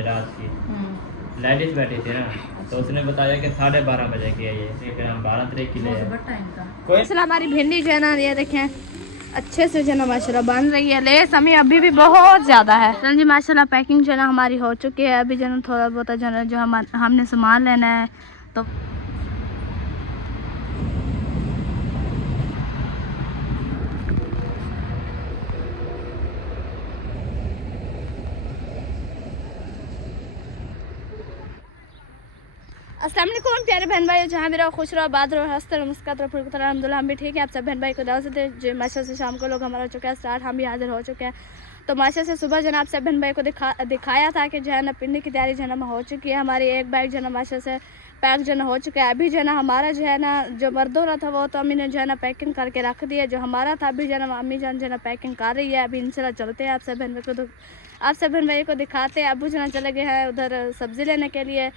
बजे रात की लेडीज बैठी थी ना, तो उसने बताया कि 12:30 बजे की है ये, फिर हम 12 तारीख की ले आए। कोई हमारी भिंडी जो है ना ये देखें अच्छे से जो है ना माशाल्लाह बन रही है। लेस हमें अभी भी बहुत ज़्यादा है। चल जी माशाल्लाह पैकिंग जो है ना हमारी हो चुकी है। अभी जो है ना थोड़ा बहुत जो है ना जो हमने सामान लेना है तो अस्सलाम वालेकुम प्यारे बहन भाई, जहाँ भी रहो खुश रहो, आबाद रहो, हंसते रहो, मुस्कुराते रहो, फुर्कते रहो। अल्हम्दुलिल्लाह हम भी ठीक है। आप सब बहन भाई को दावत दें। जो माशा से शाम को लोग हमारा हो चुका है स्टार्ट, हम भी हाजिर हो चुके हैं। तो माशा से सुबह जो है आप सब बहन भाई को दिखाया था कि जो है ना पिंडी की तैयारी जो है ना हो चुकी है। हमारी एक बैग जो है ना माशा से पैक जो है ना हो चुका है। अभी जो है ना हमारा जो है ना जो मर्दों रहा था वो तो अम्मी ने जो है ना पैकिंग करके रख दी है। जो हमारा था अभी जो है ना अम्मी जान जो है ना पैकिंग कर रही है। अभी इंशाल्लाह चलते हैं, आप सब बहन भाई को आप सब बहन भाई को दिखाते हैं। अबू जो है ना चले गए हैं उधर सब्जी लेने के लिए।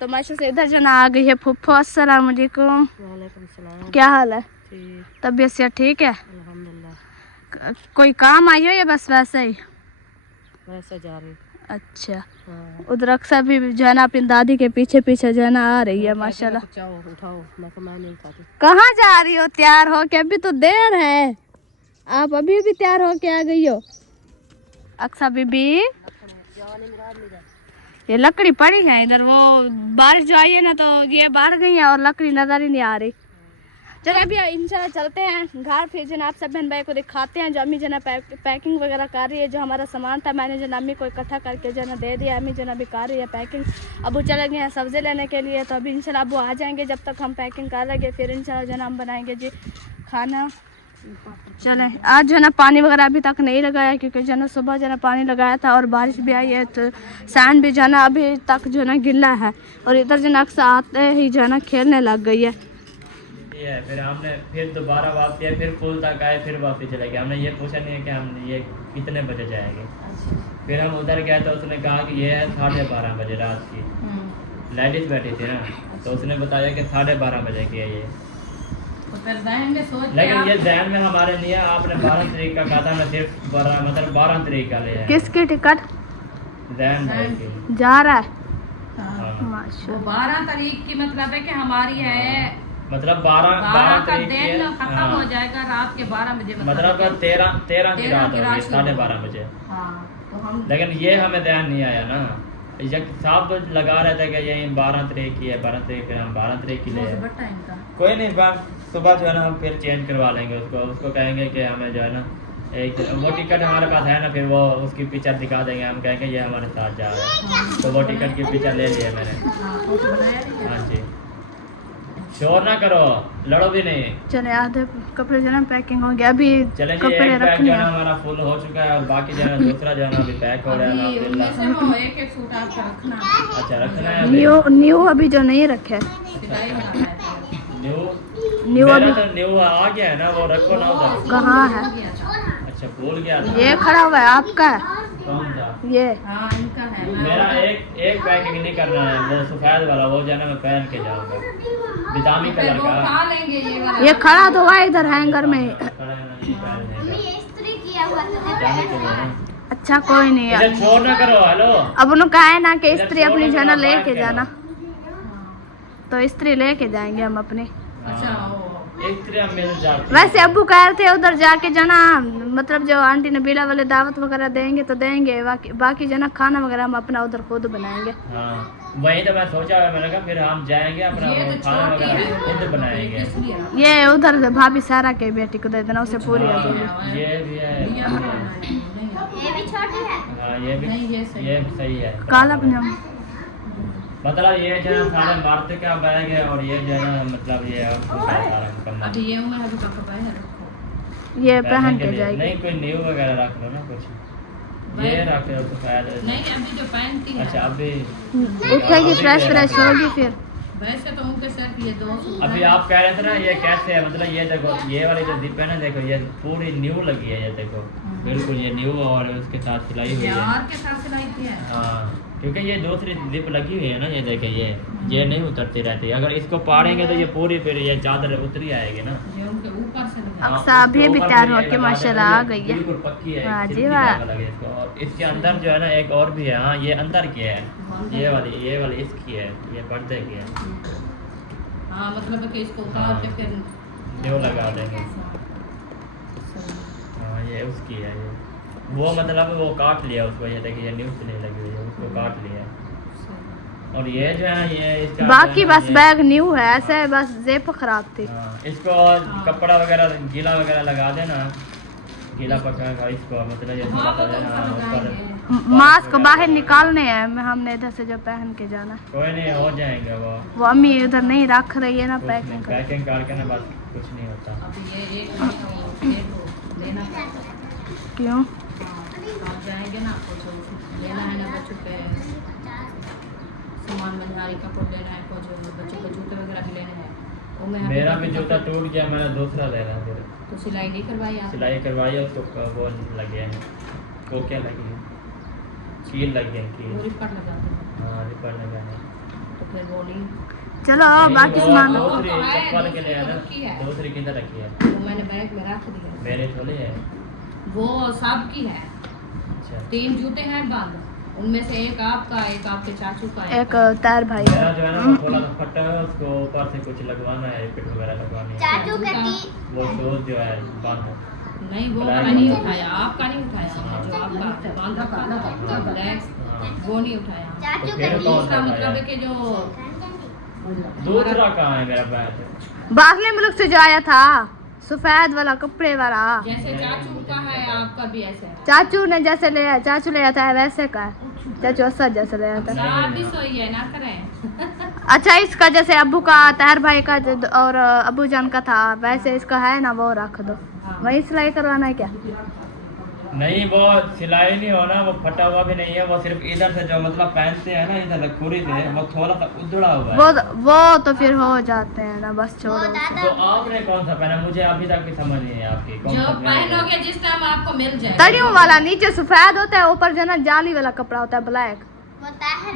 तो माशा से इधर जो ना आ गई है फुफ्फो। अस्सलाम वालेकुम। वालेकुम सलाम। क्या हाल है? ठीक, तबीयत से ठीक है? अल्हम्दुलिल्लाह। कोई काम आई हो या बस वैसे ही? वैसे जा रही। अच्छा, हाँ। उधर अक्सर भी जो है ना अपनी दादी के पीछे पीछे जो है ना आ रही है माशाल्लाह। चाओ उठाओ, मैं नहीं खाती। कहाँ जा रही हो तैयार हो के? अभी तो देर है, आप अभी भी तैयार हो के आ गई हो। अक्सा बीबी ये लकड़ी पड़ी है इधर, वो बारिश जो आई है ना तो ये बाढ़ गई है और लकड़ी नजर ही नहीं आ रही। चलो अभी इंशाल्लाह चलते हैं घर, फिर जो आप सब बहन भाई को दिखाते हैं। जो अम्मी जो ना पैकिंग वगैरह कर रही है। जो हमारा सामान था मैंने जो अम्मी को इकट्ठा करके जो ना दे दिया। अम्मी जो ना अभी कर रही है पैकिंग। अब वो चले गए हैं सब्जी लेने के लिए, तो अभी इंशाल्लाह अब वो आ जाएंगे। जब तक हम पैकिंग कर लेंगे फिर इंशाल्लाह जो ना हम बनाएंगे जी खाना। चले आज जो है ना पानी वगैरह अभी तक नहीं लगाया क्योंकि जो है ना सुबह जो है ना पानी लगाया था और बारिश भी आई है तो सैंड भी जो है ना अभी तक जो है ना गिल्ला है। और इधर जो ना अक्सर आते ही जो है ना खेलने लग गई है। फिर हमने फिर दोबारा वापस आए, फिर पुल तक आए, फिर वापस चले गए। हमने ये पूछा नहीं है कि हम ये कितने बजे जाएंगे। फिर हम उधर गए तो उसने कहा कि ये है 12:30 बजे रात की, लेडीज बैठी थी ना, तो उसने बताया कि 12:30 बजे की है ये। तो फिर जाएंगे सोच। लेकिन ये ध्यान में हमारे नहीं है। आपने 12 तारीख का कहा था, मैं सिर्फ 12 तारीख का ले आया। किसकी टिकट जैन भाई की जा रहा है? हाँ। वो 12 तारीख की मतलब है कि हमारी है, मतलब 12 का तारीख की है। दिन खत्म हाँ। हो जाएगा रात के 12 बजे। मतलब 13 की रात होगी 12:30 बजे। हाँ, तो हम लेकिन ये हमें ध्यान नहीं आया ना, साफ लगा रहे थे कि ये 12 तारीख की है, 12 तारीख, फिर हम 12 तारीख की ले आए। टाइम का कोई नहीं, बात सुबह जो है ना हम फिर चेंज करवा लेंगे उसको कहेंगे कि हमें जो है ना एक वो टिकट हमारे पास है ना, फिर वो उसकी पिक्चर दिखा देंगे। हम कहेंगे ये हमारे साथ जा रहा है, तो वो टिकट की पिक्चर ले लिया मैंने। हाँ जी, शोर ना करो, लड़ो भी नहीं। चले आधे कपड़े जो है ना पैकिंग हो गया। अभी चलें जी, कपड़े एक बैग रखने जो है ना हमारा फुल हो चुका है और बाकी जो है ना दूसरा जो है ना अभी पैक हो रहा है अल्हम्दुलिल्लाह। एक सूट आपका रखना। अच्छा, रखना है अभी। न्यू अभी जो नहीं रखे सिलाई वाला है। न्यू मेरा अभी तो न्यू आ गया है ना, वो रखो ना उधर। कहाँ है? अच्छा, भूल गया था। ये खड़ा हुआ है आपका है? कौन सा? ये हाँ, इनका है। मेरा एक पैकिंग नहीं करना है, वो सफेद वाला, वो जो है ना मैं पहन के जाऊंगा, बिदामी फिर कलर वो का। खा लेंगे ये वाला। ये खड़ा तो हुआ है इधर हैंगर में। अच्छा कोई नहीं इधर है। छोड़ ना करो। हेलो, अब उन्होंने कहा है ना कि इधर स्त्री छोड़ अपनी ना जो है ना करो, लेके बाहर जाना, करो। तो स्त्री लेके जाएंगे हम अपनी। अच्छा, वो एक तरह मिल जाती वैसे अब्बू कह रहे थे उधर जाके जाना, मतलब जो आंटी नबीला वाले दावत वगैरह देंगे तो देंगे, बाकी जो ना खाना वगैरह हम अपना उधर खुद बनाएंगे। हाँ, वही तो मैं सोचा है। मैंने कहा फिर हम जाएंगे अपना ये तो खाना छोटी वगैरह है, खुद बनाएंगे। इसलिए ये उधर भाभी सारा के बेटी को दे देना, उसे पूरी आ जाएगी। हाँ, ये भी है। ये भी छोटी है। हाँ, ये भी नहीं, ये सही है। काला पजामा मतलब ये जो है सारे मारते का बैग है और ये जो है ना मतलब ये सारा मुकम्मल। अभी ये उम्र अभी कब का है? ये पहन के लिए। जाएगी। नहीं, कोई न्यू वगैरह रख लो ना कुछ, ये रख लो तो फायदा है। नहीं, अभी जो पहनती है। अच्छा, अभी उठेगी फ्रेश होगी फिर। वैसे तो उनके साथ ये दो सूट अभी आप कह रहे थे ना ये कैसे है, मतलब ये देखो, ये वाली जो जिप है ना, देखो ये पूरी न्यू लगी है, ये देखो बिल्कुल ये न्यू और उसके साथ सिलाई हुई है। यार के साथ सिलाई की है। हाँ, क्योंकि ये दूसरी जिप लगी हुई है ना, ये देखे ये नहीं उतरती रहती। अगर इसको पाड़ेंगे तो ये पूरी फिर ये चादर उतरी आएगी ना। ये उनके ऊपर से लगा। अक्सा अभी भी तैयार होके माशाल्लाह आ गई है। बिल्कुल पक्की है। वाह जी सिल्की वाह। धागा लगे इसको और इसके अंदर जो है ना एक और भी है। हाँ ये अंदर की है, ये वाली इसकी है, ये पर्दे की है। हाँ मतलब कि इसको उतार के फिर न्यू लगा देंगे। हाँ ये उसकी है। ये वो मतलब वो काट लिया उसको, ये देखिए ये न्यू से नहीं लगी हुई है, उसको काट लिया। और ये जो है ये इसका बाकी बस ये, बैग न्यू है, ऐसे बस जेब खराब थी। हाँ, इसको कपड़ा वगैरह गीला वगैरह लगा देना, गीला पकड़ा इसको मतलब ये थोड़ा सा देना ऊपर। मास्क बाहर निकालने हैं, हमने इधर से जो पहन के जाना। कोई नहीं हो जाएंगे वो अम्मी उधर नहीं रख रही है ना पैकिंग कर। पैकिंग करके ना बस कुछ नहीं होता। अब ये एक लेना पड़ेगा। क्यों? आप जाएंगे ना कुछ लेना है ना बच्चों के सामान, मनिहारी कपड़े लेना है, कुछ बच्चों के जूते वगैरह भी लेने हैं। मेरा भी जूता टूट गया, मैंने दूसरा ले रहा फिर। तो सिलाई नहीं करवाई आप? सिलाई करवाई है उसको, वो लगे हैं को क्या लगी है, कील लग गई कील। वो रिपट लगाते हैं। हाँ रिपर लगा है। तो फिर वो नहीं, चलो बाकी सामान वो दूसरी तो है, चप्पल के लिए है दूसरी ना, है। दूसरी किधर रखी है? वो मैंने बैग में रख दिया। मेरे थोड़ी है। वो सबकी है। अच्छा 3 जूते हैं बंद, उनमें से एक आपका, एक आपके चाचू का, एक तार भाई मेरा का। जो है ना वो थोड़ा सा फटा है, उसको ऊपर से कुछ लगवाना है, पिट वगैरह लगवानी है। वो शूज जो है बंद है। नहीं वो ब्लैक वाला नहीं वाला। उठाया, आपका नहीं उठाया, जो आपका बांध रखा था ब्लैक, हाँ। वो नहीं उठाया। तो फिर कौन सा दूसरा मतलब है है? कि जो दूसरा कहाँ है मेरा बैग? बाहरले मुल्क से जो आया था, सफेद वाला कपड़े वाला। जैसे चाचू का है आपका भी ऐसे है। चाचू ने जैसे लिया, चाचू ले आता है वैसे का है। चाचू असद जैसे ले आता है। आप भी सोई है ना करें। अच्छा इसका जैसे अब्बू का, तार भाई का और अब्बू जान का था, वैसे इसका है ना, वो रख दो। वही सिलाई करवाना है क्या? नहीं वो सिलाई नहीं होना, वो फटा हुआ भी नहीं है, वो सिर्फ इधर से जो मतलब पहनते हैं ना इधर खुरी से, वो थोड़ा सा उधड़ा हुआ है। वो तो फिर हो जाते हैं ना, बस छोड़ो उसे। तो आपने कौन सा पहना? मुझे अभी तक भी समझ नहीं है आपकी कौन जो सा पहनोगे जिस टाइम आपको मिल जाएगा। तड़ियों वाला नीचे सफेद होता है, ऊपर जो ना जाली वाला कपड़ा होता है ब्लैक,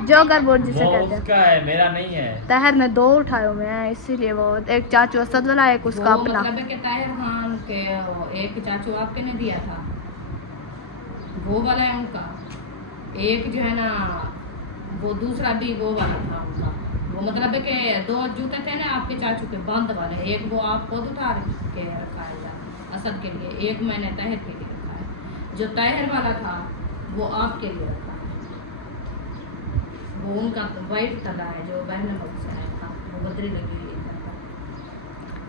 जोगर बोर्ड जिसे वो कहते हैं। उसका है, मेरा नहीं है। तहर ने 2 उठाए हुए हैं, इसीलिए वो एक चाचू असद वाला, एक उसका वो अपना। मतलब है कि ताहिर खान के वो एक चाचू आपके ने दिया था, वो वाला है उनका। एक जो है ना वो दूसरा भी वो वाला था उनका। वो मतलब है कि 2 जूते थे ना आपके चाचू के बंद वाले, एक वो आप खुद उठा के रखा है असद के लिए, एक मैंने ताहिर के लिए रखा है। जो ताहिर वाला था वो आपके लिए रखा है, वो उनका वाइट तला है जो बहन मुझसे आया था, वो बदरी लगी हुई है।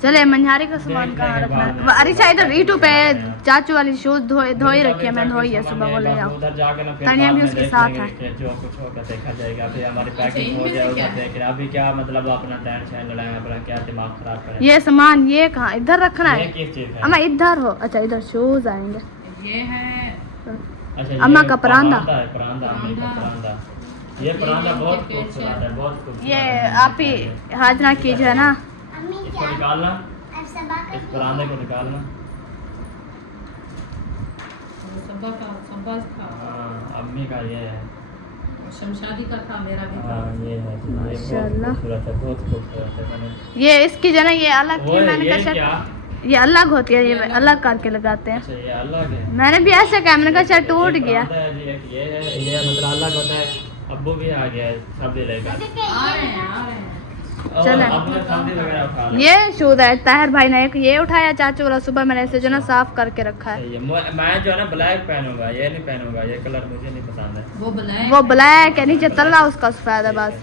चले मंझारी का सामान कहाँ रखना है? अरे शायद रीटू पे चाचू वाली शूज धोई रखी है, मैं धोई है, सुबह को ले जाऊँ। उधर जाके ना फिर तानिया बाद भी में उसके देख साथ लेंगे है। कि जो कुछ होगा देखा जाएगा, फिर हमारी पैकिंग इनमें हो से जाए क्या उधर देख रहे। अभी क्या मतलब अपना टेंशन लड़ाए, अपना क्या दिमाग खराब करें। ये सामान ये कहाँ इधर रखना ये है? किस चीज है? अम्मा इधर हो। अच्छा इधर शूज आएंगे। ये है अच्छा अम्मा ये का परांदा। है, परांदा अम्मी का परांदा। ये परांदा बहुत खूबसूरत है, बहुत खूबसूरत ये है। आप ही हाजना कीजिए ना। इसको निकालना, इस परांदे को निकालना। सबा था, हाँ अम्मी का ये है। शमशादी का था मेरा भी था। हाँ ये है, ये बहुत माशाल्लाह। खूबसूरत है, बहुत खूबसूरत है। मैंने ये इसकी जो ना ये अलग वो की, मैंने ये कहा क्या? शायद ये अलग होती है, ये अलग करके लगाते हैं। अच्छा ये अलग है। मैंने भी ऐसे कहा, मैंने कहा शायद टूट ये गया। परांदा है जी, एक ये है, ये मतलब अलग होता है। अब्बू भी आ गया है, सब ले लेगा। आ रहे हैं आ रहे हैं। और चलें। अपने सब्जी वगैरह उठा लो। ये शूज है, ताहिर भाई ने एक ये उठाया, चाचू वाला सुबह मैंने इसे जो ना साफ करके रखा है। सही है। मैं जो है ना ब्लैक पहनूंगा, ये नहीं पहनूंगा, ये कलर मुझे नहीं पसंद है। वो ब्लैक है, नीचे तल्ला उसका सफेद है बस।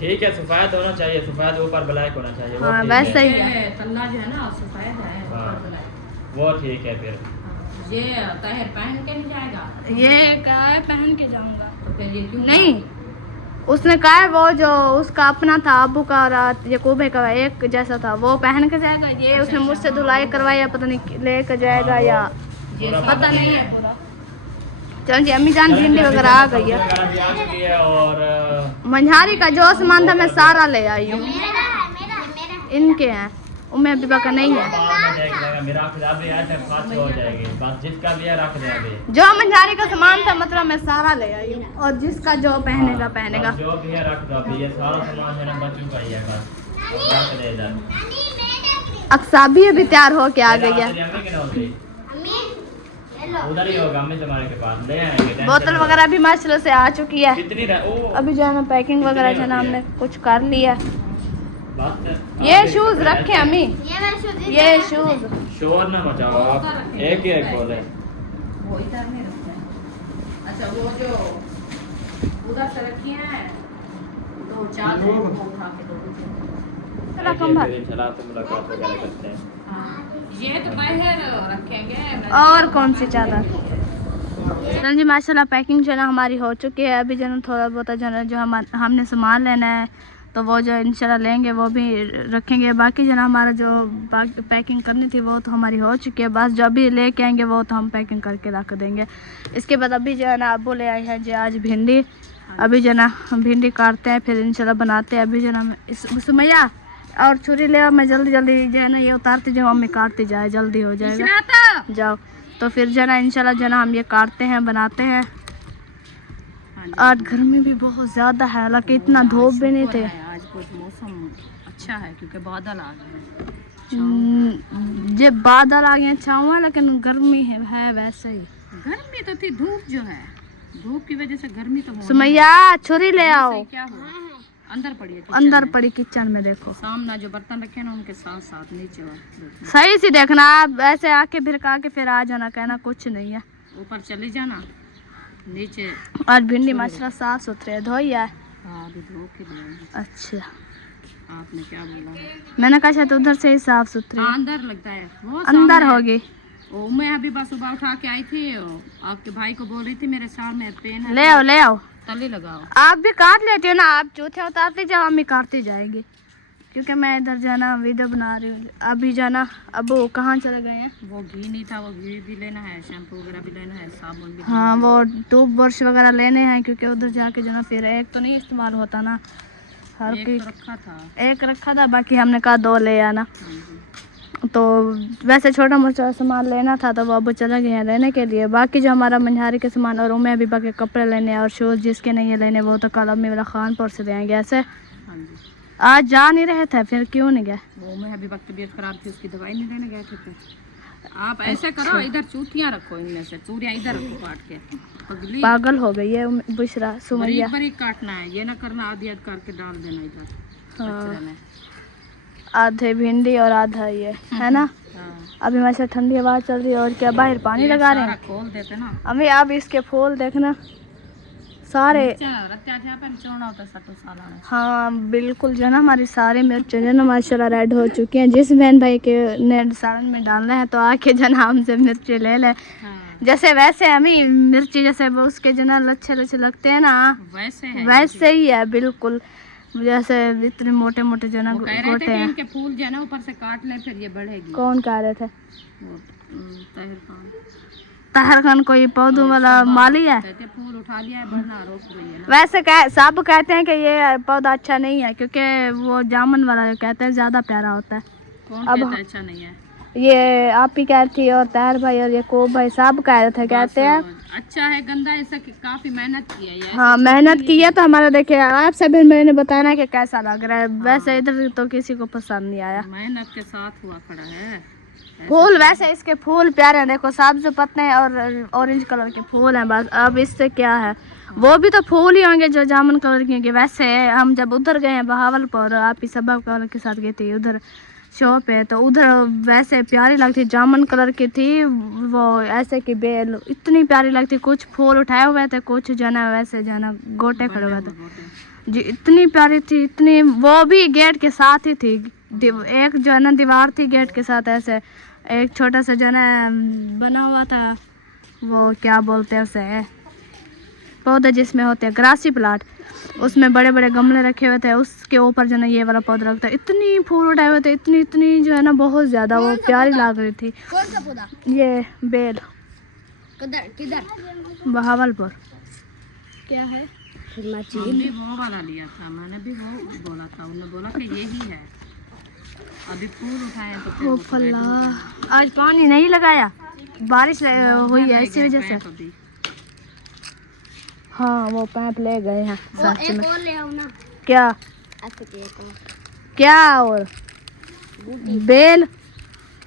ठीक है, सफेद होना चाहिए, सफेद ऊपर ब्लैक होना चाहिए। वो हाँ, ठीक वैसे है। ही। ये तल्ला जो है ना सफेद है, हाँ। ऊपर ब्लैक। वो ठीक है फिर। ये ताहिर पहन के नहीं जाएगा। ये कहा है पहन के जाऊंगा। तो फिर ये क्यों? नहीं, उसने कहा है वो जो उसका अपना था अबू का और यकूबे का एक जैसा था, वो पहन के जाएगा। ये उसने मुझसे धुलाई करवाई, पता नहीं लेकर जाएगा हाँ, या ये पता नहीं है पूरा। चलो जी, अम्मी जान भिंडी वगैरह आ गई है। वगैरह भी आ चुकी है और मंझारी का जो सामान था मैं सारा ले आई हूँ। इनके हैं, उम्मे अभी का नहीं है। बाद में देख लेगा। मेरा फिलहाल भी है, फास्ट हो जाएगी बस, जिसका भी है रख दे अभी। जो मंझारी का सामान था मतलब मैं सारा ले आई हूँ, और जिसका जो पहनेगा पहनेगा। जो भी है रख दो अभी, ये सारा सामान है ना बच्चों का ही है बस, अब रख दे इधर। अक्सा भी अभी तैयार हो के आ गई है। अम्मी के नाम से। उधर ही होगा, अम्मी तुम्हारे के पास ले आएंगे। टेंशन बोतल मत लो। वगैरह भी माशाल्लाह से आ चुकी है। कितनी ओ अभी जो है ना पैकिंग वगैरह जो है ना कितनी हमने कुछ कर लिया। बात है। ये आप शूज देख रखे अम्मी, ये शूज शोर ना मचाओ आप, एक ही एक बोले। वो इधर में रखते हैं। अच्छा वो जो उधर से रखी है तो चार वो उठा के दो। चला कंबल। इंशाल्लाह तो मुलाकात वगैरह करते हैं। ये तो बाहर रखेंगे और कौन सी चादर। चल जी माशाल्लाह पैकिंग जो है ना हमारी हो चुकी है। अभी जो है ना थोड़ा बहुत जो है ना जो हमने सामान लेना है तो वो जो इंशाल्लाह लेंगे, वो भी रखेंगे। बाकी जो है ना हमारा जो पैकिंग करनी थी वो तो हमारी हो चुकी है। बस जो अभी लेके आएंगे वो तो हम पैकिंग करके रख देंगे। इसके बाद अभी जो है ना अब्बू ले आए हैं जी आज भिंडी। अभी जो है ना भिंडी काटते हैं, फिर इंशाल्लाह बनाते हैं। अभी जो है ना सुमैया और छुरी ले आओ, मैं जल्दी जल्दी जो है ना ये उतारती जाऊँ, मम्मी काटती जाए, जल्दी हो जाएगा। जाओ तो फिर जो है ना इंशाल्लाह जो है ना हम ये काटते हैं, बनाते हैं। आज गर्मी भी बहुत ज़्यादा है, हालांकि इतना धूप भी नहीं थे। आज कुछ मौसम अच्छा है क्योंकि बादल आ गए। जे बादल आ गए छाँव है, लेकिन गर्मी है वैसे ही। गर्मी तो थी, धूप जो है, धूप की वजह से गर्मी तो सुमैया छुरी ले आओ। क्या हुआ? अंदर पड़ी है, अंदर पड़ी किचन में, देखो सामने जो बर्तन रखे ना उनके साथ साथ नीचे देखना। सही से देखना। आप ऐसे आके भिरका के फिर आ जाना, कहना कुछ नहीं है। ऊपर चली जाना, नीचे। आज भिंडी माशाल्लाह साफ सुथरे है, धोई है। हाँ अभी धो के लिए। अच्छा आपने क्या बोला? मैंने कहा शायद उधर से ही साफ सुथरे। हाँ, अंदर लगता है, वो अंदर सामने। होगी। ओ मैं अभी बस सुबह उठा के आई थी, आपके भाई को बोल रही थी मेरे सामने पेन है, ले आओ ले आओ। तली लगाओ। आप भी काट लेते हो ना, आप चूथे उतारते जाओ, हम भी काटती जाएंगी, क्योंकि मैं इधर जाना वीडियो बना रही हूँ। अभी जाना अब वो कहाँ चले गए हैं? वो घी नहीं था, वो घी भी लेना है, शैम्पू वगैरह भी लेना है, साबुन भी। हाँ वो टूथ ब्रश वगैरह लेने हैं, क्योंकि उधर जाके जो ना फिर एक तो नहीं इस्तेमाल होता ना, हर एक की तो रखा था। एक रखा था, बाकी हमने कहा 2 ले आना। तो वैसे छोटा मोटा सामान लेना था तो वो अब चले गए हैं लेने के लिए। बाकी जो हमारा मंझारी के सामान और उमें अभी बाकी कपड़े लेने और शूज़ जिसके नहीं है लेने, वो तो कल अम्मी वाला खानपुर से ले आएंगे। ऐसे हाँ जी। आज जा नहीं रहे थे, फिर क्यों नहीं गए? वो मैं अभी वक्त तबीयत खराब थी, उसकी दवाई नहीं लेने गए थे। फिर आप ऐसे करो, इधर चूतियाँ रखो, इनमें से चूड़ियाँ इधर रखो काट के। पगली पागल हो गई है बुशरा सुमैया। बारीक बारीक काटना है, ये ना करना आधी आध करके डाल देना इधर कचरे में। आधे भिंडी और आधा ये है ना। हाँ। अभी वैसे ठंडी हवा चल रही है और क्या बाहर पानी लगा रहे सारा हैं। खोल देते ना। अम्मी अब इसके फूल देखना सारे। हाँ बिल्कुल जो है ना हमारी सारी मिर्चें जो है ना माशाल्लाह रेड हो चुकी हैं। जिस बहन भाई के ने सालन में डालना है तो आके जो ना हमसे मिर्ची ले ले। हाँ। जैसे वैसे हमें मिर्ची जैसे वो उसके जो ना लच्छे लच्छे लगते हैं ना, वैसे ही है बिल्कुल। जैसे इतने मोटे मोटे जो ना गोटे हैं। इनके फूल जो है ना ऊपर से काट ले, फिर ये बढ़ेगी। कौन कह रहे थे? ताहिर खान। ताहिर खान कोई पौधों वाला माली है। कहते फूल उठा लिया है, बढ़ना रोक गई है ना। वैसे सब कहते हैं कि ये पौधा अच्छा नहीं है, क्योंकि वो जामुन वाला कहते हैं ज़्यादा प्यारा होता है। कौन कहता है अच्छा नहीं है? ये आप ही कह रही थी और ताहिर भाई और ये कोब भाई सब कह रहे थे, कहते हैं अच्छा है, गंदा ऐसा कि काफी मेहनत की है ये। हाँ मेहनत की है। तो हमारा देखिए आप सभी मैंने बताया कि कैसा लग रहा है। वैसे इधर तो किसी को पसंद नहीं आया। मेहनत के साथ हुआ खड़ा है। फूल वैसे इसके फूल प्यारे हैं, देखो सब्ज पत्ते हैं और ऑरेंज कलर के फूल हैं। बस अब इससे क्या है, वो भी तो फूल ही होंगे जो जामुन कलर के होंगे। वैसे हम जब उधर गए हैं बहावलपुर, आप ही सबा कलर के साथ गई थी उधर शॉप है, तो उधर वैसे प्यारी लगती, जामुन कलर की थी वो, ऐसे की बेल इतनी प्यारी लगती। कुछ फूल उठाए हुए थे, कुछ जना वैसे जना गोटे खड़े हुए थे जी, इतनी प्यारी थी इतनी। वो भी गेट के साथ ही थी, एक जो है ना दीवार थी गेट के साथ, ऐसे एक छोटा सा जो ना बना हुआ था, वो क्या बोलते हैं उसे, पौधे जिसमें होते हैं ग्रासी प्लाट, उसमें बड़े बड़े गमले रखे हुए थे, उसके ऊपर जो ना ये वाला पौधा रखता है। इतनी फूल उठाए हुए थे, इतनी इतनी जो है ना बहुत ज़्यादा वो प्यारी लग रही थी। कौन सा पौधा? ये बेल। किधर? बहावलपुर। क्या है? हमने वो वाला लिया था, मैंने भी वो बोला था, उन्होंने बोला कि यही है। अभी फूल उठाए तो फिर ओ फल्ला, आज पानी नहीं लगाया, बारिश हुई है इसी वजह से। हाँ वो पाइप ले गए हैं सच में। ले आओ ना। क्या क्या और बेल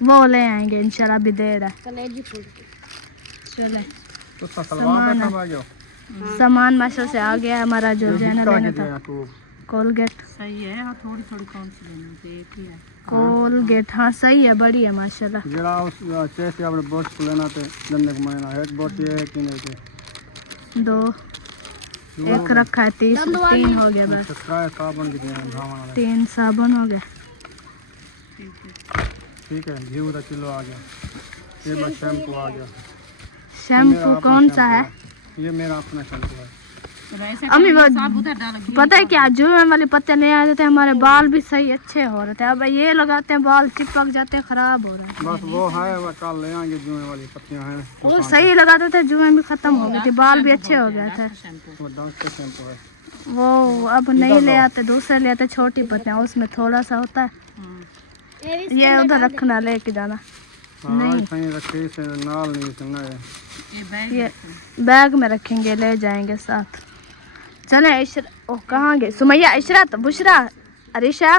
वो ले आएंगे इंशाल्लाह, भी दे रहा है। चले तो सलवार का आ जाओ सामान माशा से आ गया हमारा जो लेना था। कोलगेट सही है। हाँ थोड़ी थोड़ी कौन सी लेनी है, एक ही है। कोलगेट हाँ सही है, बड़ी है माशाल्लाह। जरा उस चेस आपने बोट को लेना थे गन्ने को महीना है बोट ये है कि नहीं थे 2 एक रखा है 30 3 हो गया बस। साबुन की 3 साबुन हो गया। ठीक है घी का किलो आ गया। ये बस शैम्पू आ गया। शैम्पू कौन सा है? ये मेरा अपना शैम्पू है। अम्मी वो पता है क्या, जुए वाले पत्ते ले आए थे, हमारे बाल भी सही अच्छे हो रहे थे। अब ये लगाते हैं बाल चिपक जाते हैं, खराब हो रहे हैं। बस वो है वो कल ले आएंगे जुए वाली पत्तियां हैं वो सही लगाते थे, जुए भी खत्म हो गए थे, बाल भी अच्छे हो गए थे। वो डांस का शैम्पू है। वो अब नहीं ले आते, दूसरे ले आते छोटी पत्तियां, उसमें थोड़ा सा होता है। ये उधर रखना, लेके जाना नहीं कहीं रखे से नाल नहीं सुनना है। ये बैग में रखेंगे, ले जाएंगे साथ। चले ओ कहाँ गए सुमैया, इशरत, बुशरा, अरिशा।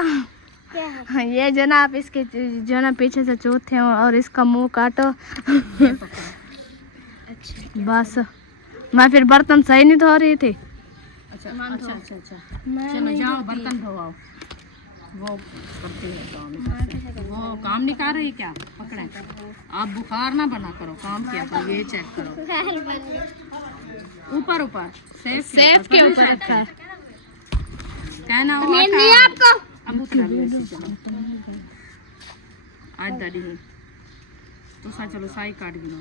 ये जो ना आप इसके जो ना पीछे से चूथे हो और इसका मुंह काटो। बस मैं फिर बर्तन सही नहीं धो रही थी। अच्छा अच्छा अच्छा अच्छा चलो जाओ बर्तन धोआओ। वो करती है काम, वो काम नहीं कर रही क्या? पकड़े आप बुखार ना बना करो, काम किया करो। ये चेक करो ऊपर ऊपर सेफ के ऊपर रखा है। कहना हो नहीं आपको अब उठा लो ऐसे। चलो आज दादी है तो सा चलो साई काट गिनो।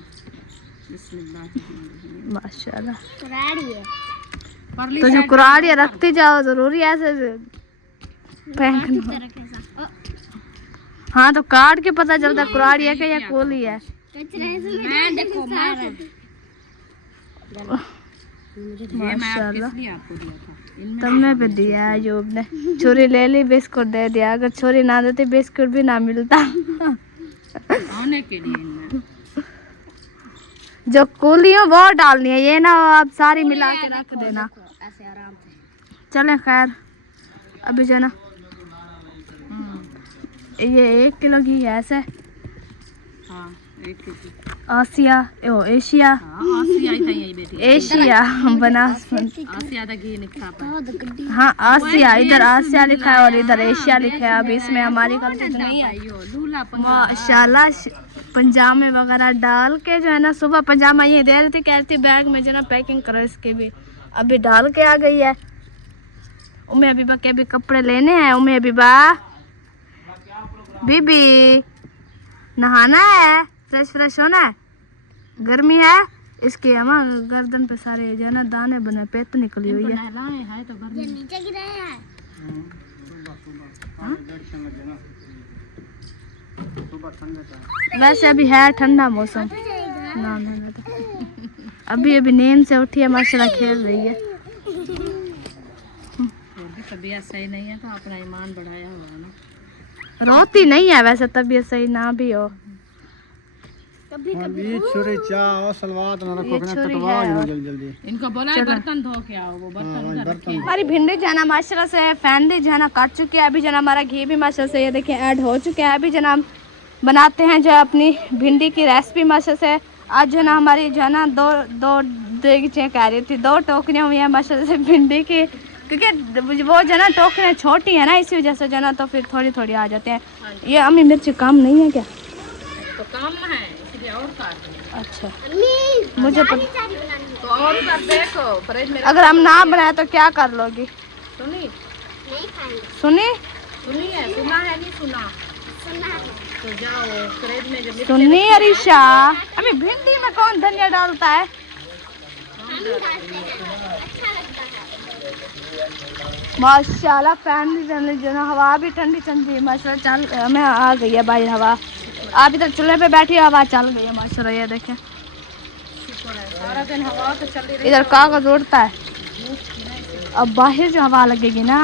बिस्मिल्लाह माशाल्लाह। परली तो जो कुराड़ी रखती जाओ, जरूरी ऐसे फेंकना। हाँ तो काट के पता चलता कुराड़ी है कि या कोली है। मैं देखो माशाल्लाह आपको दिया था तब मैं पे दिया है यूब ने। छुरी ले ली, बिस्कुट दे दिया। अगर छुरी ना देती बिस्कुट भी ना मिलता। खाने के लिए इनमें जो कूली हो वो डालनी है, ये ना आप सारी मिला के रख देना। ऐसे आराम से। चले खैर अभी जो ना ये 1 किलो घी है ऐसे। हाँ 1 केजी। आसिया ओ एशिया आसिया ही था यही बेटी। एशिया बनासपंत। आसिया दा घी नहीं खा पाए। हाँ आसिया, इधर आसिया लिखा है और इधर एशिया लिखा है। अभी इसमें हमारी गलती तो नहीं है। लूला माशाल्लाह पंजामे वगैरह डाल के जो है ना, सुबह पजामा ये दे रही थी, कह रही थी बैग में जो ना पैकिंग करो इसके भी। अभी डाल के आ गई है। उम्मे अबीबा के भी कपड़े लेने हैं। उम्मे अबीबा बीबी नहाना है, फ्रेश होना है, गर्मी है। इसके अम्मा गर्दन पे सारे जो है ना दाने बने, पेट निकली हुई है। है तो गर्मी नीचे गिरे हैं। वैसे अभी है ठंडा मौसम। ना अभी नींद से उठी है, माशाल्लाह खेल रही है। तबीयत सही नहीं है तो अपना ईमान बढ़ाया हुआ है ना। रोती नहीं है वैसे, तबीयत सही ना भी हो। अभी छुरी चाह और सलवार ना रखो, कटवा लो जल्दी जल्दी। इनको बोला है बर्तन धो के आओ, वो बर्तन उधर रखे। हमारी भिंडी जो है ना माशाल्लाह से फैंडी जो है ना काट चुकी है। अभी जो है हमारा घी भी माशाल्लाह से ये देखिए ऐड हो चुके हैं। अभी जो है बनाते हैं जो अपनी भिंडी की रेसिपी माशाल्लाह से। आज जो है ना हमारी जो है ना दो देगचें कह रही थी, 2 टोकरियाँ हुई हैं माशाल्लाह से भिंडी की, क्योंकि वो जो है ना टोकरियाँ छोटी है ना, इसी वजह से जो है ना तो फिर थोड़ी थोड़ी आ जाते हैं। ये अम्मी मिर्च काम नहीं है क्या? तो काम है इसलिए और काट दो। अच्छा मुझे तो और कर देखो फ्रिज में। अगर हम ना बनाए तो क्या कर लोगी? सुनी सुनी सुनी है, सुना है नहीं सुना? तो जाओ फ्रिज में जब सुनी अरीशा। अम्मी भिंडी में कौन धनिया डालता है? माशाल्लाह फैमिली चल जो ना, हवा भी ठंडी ठंडी माशाल्लाह चल हमें आ गई है भाई हवा। आप इधर चूल्हे पे बैठी हवा चल गई है माशाल्लाह। ये देखें सारा दिन हवा तो चल रही। इधर कागज उड़ता है। अब बाहर जो हवा लगेगी ना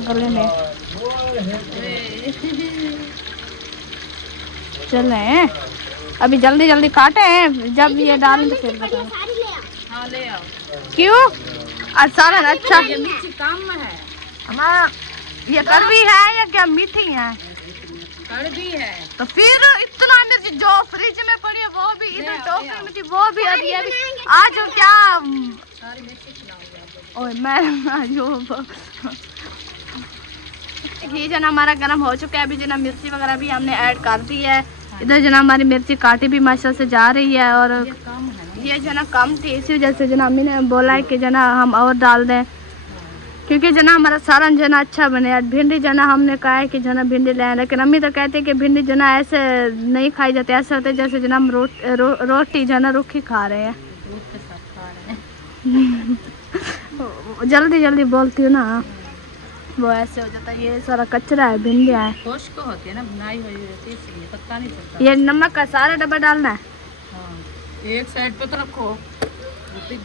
गले में। चले अभी जल्दी जल्दी काटे, जब ये डालेंगे फिर बताओ। हाँ ले आओ। क्यों? और सारा अच्छा ये मिर्ची काम है हमारा। ये कड़वी है या क्या मीठी है? कड़वी है। तो फिर इतना मिर्च जो फ्रिज में पड़ी है वो भी इधर टोकरी में थी, वो भी और ये भी। आज हो क्या ओए मैं घी जना हमारा गर्म हो चुका है। अभी जना मिर्ची वगैरह भी हमने ऐड कर दी है। इधर जना हमारी मिर्ची काटी भी माशा से जा रही है और ये जना कम थी, इसी वजह से जना अम्मी ने बोला है कि जना हम और डाल दें, क्योंकि जना हमारा सालन जना अच्छा बने। आज भिंडी जना हमने कहा है कि जना भिंडी ले आए, लेकिन अम्मी तो कहते हैं कि भिंडी जना ऐसे नहीं खाई जाती, ऐसे होते जैसे जना हम रोटी जना रुखी खा रहे हैं। जल्दी जल्दी बोलती हूँ ना, वो ऐसे हो जाता है। ये सारा कचरा है, भिंडियाँ है, खुश्क होती है ना, बनाई हुई होती है, इसलिए पता नहीं चलता। ये नमक का सारा डब्बा डालना है। हाँ, एक साइड पे तो रखो।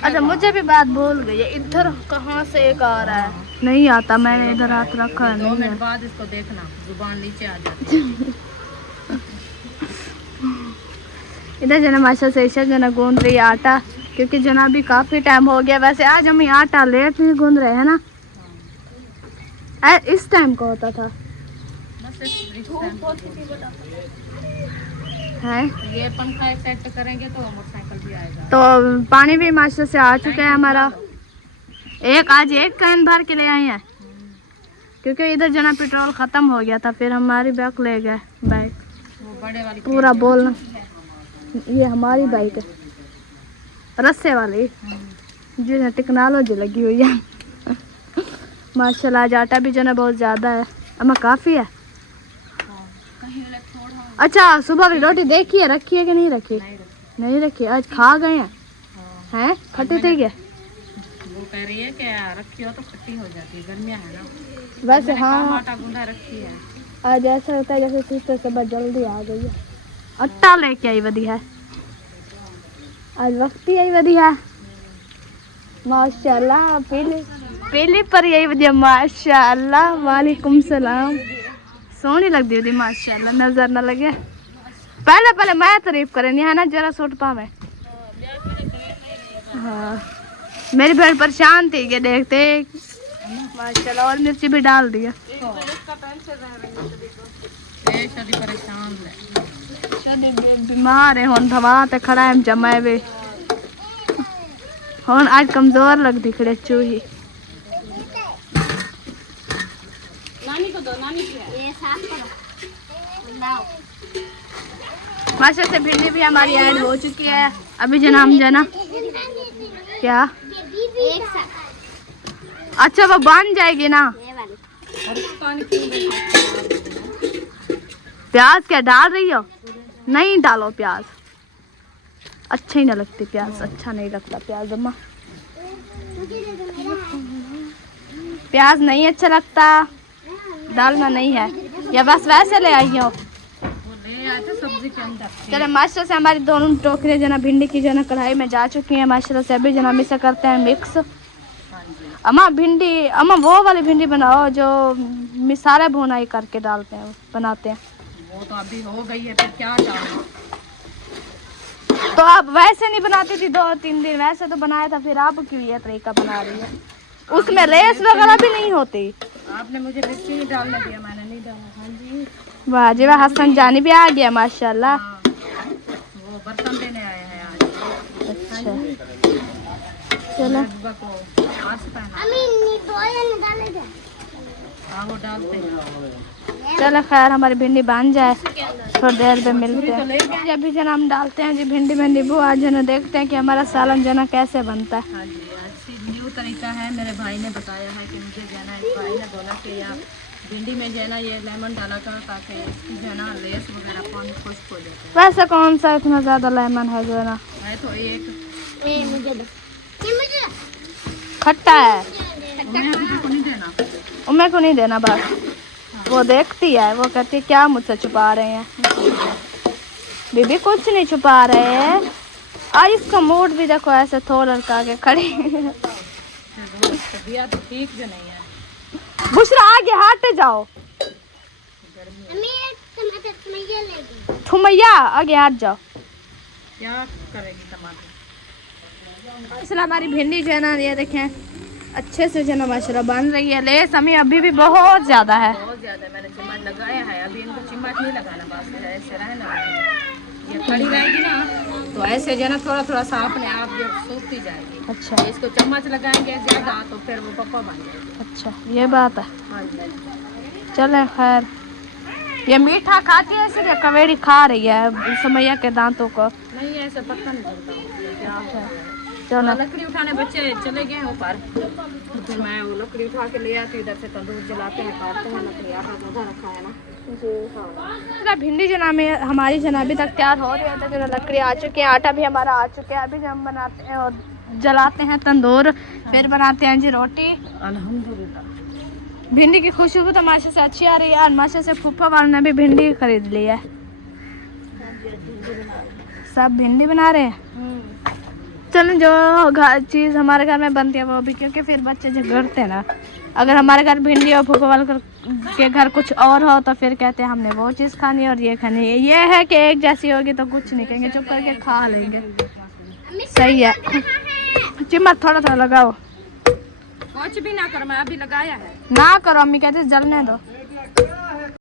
अच्छा मुझे भी बात भूल गई है, इधर कहाँ से एक आ रहा है, नहीं आता, मैंने इधर हाथ रखा है। 2 मिनट बाद इसको देखना, जुबान नीचे आ जाती है। इधर जना माशा से ईशा जना गूंद रही है आटा, क्योंकि जना अभी काफ़ी टाइम हो गया। वैसे आज हम आटा लेट नहीं गूंद रहे हैं ना, इस टाइम को होता था है। ये पंखा एक साइड पे करेंगे तो मोटरसाइकिल भी आएगा। तो पानी भी माशा से आ चुका है हमारा। आज एक कैन भर के ले आए हैं, क्योंकि इधर जना पेट्रोल ख़त्म हो गया था, फिर हमारी बाइक ले गए। बाइक वो बड़े वाली पूरा बोलना, ये हमारी बाइक है रस्से वाली, जिसमें टेक्नोलॉजी लगी हुई है। माशाल्लाह आज आटा भी जना बहुत ज़्यादा है, अम्मा काफ़ी है। अच्छा सुबह की रोटी देखी है, रखी है कि नहीं रखी? नहीं रखी, आज खा गए हैं। हैं खट्टी थी क्या? वो कह रही है कि रखी हो तो खट्टी हो जाती है, गर्मियाँ है ना। वैसे हाँ आटा गूंदा रखी है। आज ऐसा होता है जैसे सिस्टर सुबह जल्दी आ गई है। आटा लेके आई वधी है, आज वक्त ही आई वधी है। माशाल्लाह पहले पर यही वधी, माशाल्लाह वालेकुम सलाम। सोहनी लगती होती माशाल्लाह, नजर न लगे। पहले मैं तारीफ करे नहीं है ना, जरा सूट पावे। हाँ मेरी बहन परेशान थी कि देखते माशाल्लाह, और मिर्ची भी डाल दिया। बीमार है हुन, दवा ते खड़ा है जमाए वे हुन, आज कमजोर लगती खड़े चूही। नानी को दो, नानी की है। ये साफ करो, लाओ। माशा से भिंडी भी हमारी ऐड हो चुकी है। अभी जना हम जना क्या एक साथ अच्छा वो बन जाएगी ना। प्याज क्या डाल रही हो? नहीं डालो प्याज, अच्छा ही नहीं लगती प्याज, अच्छा नहीं लगता प्याज। अम्मा प्याज नहीं अच्छा लगता, डालना नहीं है, या बस वैसे ले आई हो? सब्जी के अंदर चले मास्टर से हमारी दोनों टोकरियाँ जना भिंडी की जना कढ़ाई में जा चुकी हैं। मास्टर से अभी जना मिक्स करते हैं मिक्स। अम्मा भिंडी, अम्मा वो वाली भिंडी बनाओ जो मिसाले भुनाई करके डालते हैं, बनाते हैं। वो तो अभी हो गई है, फिर क्या डालूं? तो आप वैसे नहीं बनाती थी 2-3 दिन, वैसे तो बनाया था, फिर आप क्यों ये तरीका बना रही है? उसमें रेस वगैरह भी नहीं होती। आपने मुझे मिर्ची नहीं डालने दिया, मैंने नहीं डाला। हाँ जी, वाह जी वाह, हसन जानी भी आ गया माशाल्लाह। हाँ, वो बर्तन देने आए हैं आज। अच्छा चलो बुआ को आज पहना। हाँ वो डालते हैं। चलो खैर हमारी भिंडी बन जाए, थोड़ी देर में मिलते हैं। अभी जना हम डालते हैं जी भिंडी में नींबू। आज जना देखते हैं कि हमारा सालन जना कैसे बनता है। हाँ जी, आज न्यू तरीका है, मेरे भाई ने बताया है कि मुझे जो है ना, इस भाई ने बोला कि यार भिंडी में जो है ना ये लेमन डाला करो ताकि इसकी जो है ना लेस वगैरह पानी खुश्क हो जाता वैसे कौन सा इतना ज़्यादा लेमन है जो ना, है। तो एक खट्टा है, उन्हें को नहीं देना। उम्मे को नहीं देना, बस वो देखती है, वो कहती है क्या मुझसे छुपा रहे हैं। बीबी कुछ नहीं छुपा रहे हैं। आज इसका मूड भी देखो ऐसे थोड़ा लड़का के खड़ी। तबीयत ठीक जो नहीं है। बुशरा आगे हट जाओ, थुमैया आगे हट जाओ। क्या करेगी टमाटर? इसलिए हमारी भिंडी जो है ना, ये देखें अच्छे से जो है ना माशाल्लाह बन रही है। लेस हमें अभी भी बहुत ज़्यादा है, बहुत ज़्यादा। मैंने चिमट लगाया है, अभी इनको चिमट नहीं लगाना, बस ऐसे रहना। ये खड़ी रहेगी ना तो ऐसे जो है ना थोड़ा थोड़ा सा अपने आप जो सूखती जाएगी। अच्छा इसको चम्मच लगाएंगे ज्यादा तो फिर वो पप्पा बन जाएगी। अच्छा, ये बात है। हाँ जी। चले खैर, ये मीठा खाती है इसलिए कवेरी खा रही है समैया के दांतों को। नहीं ऐसे पता नहीं चलता क्या होता है। चलो लकड़ी उठाने बच्चे चले गए हैं ऊपर, तो फिर मैं वो लकड़ी उठा के ले आती हूँ। इधर से तंदूर जलाते हैं, काटते हैं लकड़ी, आटा ज़्यादा रखा है ना जी। हाँ भिंडी जना में हमारी जना अभी तक तैयार हो रही है, तो जो लकड़ी आ चुकी है, आटा भी हमारा आ चुका है। अभी जो हम बनाते हैं और जलाते हैं तंदूर, फिर बनाते हैं जी रोटी। अल्हम्दुलिल्लाह। भिंडी की खुशबू तो माशा से अच्छी आ रही है, और माशा से फूफा वालों ने भी भिंडी खरीद ली है। सब भिंडी बना रहे हैं। चलो जो चीज़ हमारे घर में बनती है वो भी, क्योंकि फिर बच्चे झगड़ते हैं ना। अगर हमारे घर भिंडी और फूफा वाले के घर कुछ और हो तो फिर कहते हैं हमने वो चीज़ खानी है और ये खानी है। ये है कि एक जैसी होगी तो कुछ नहीं कहेंगे, चुप करके खा लेंगे। सही है। चिमर थोड़ा थोड़ा लगाओ। कुछ भी ना करो, मैं अभी लगाया है। ना करो, अम्मी कहते जलने दो।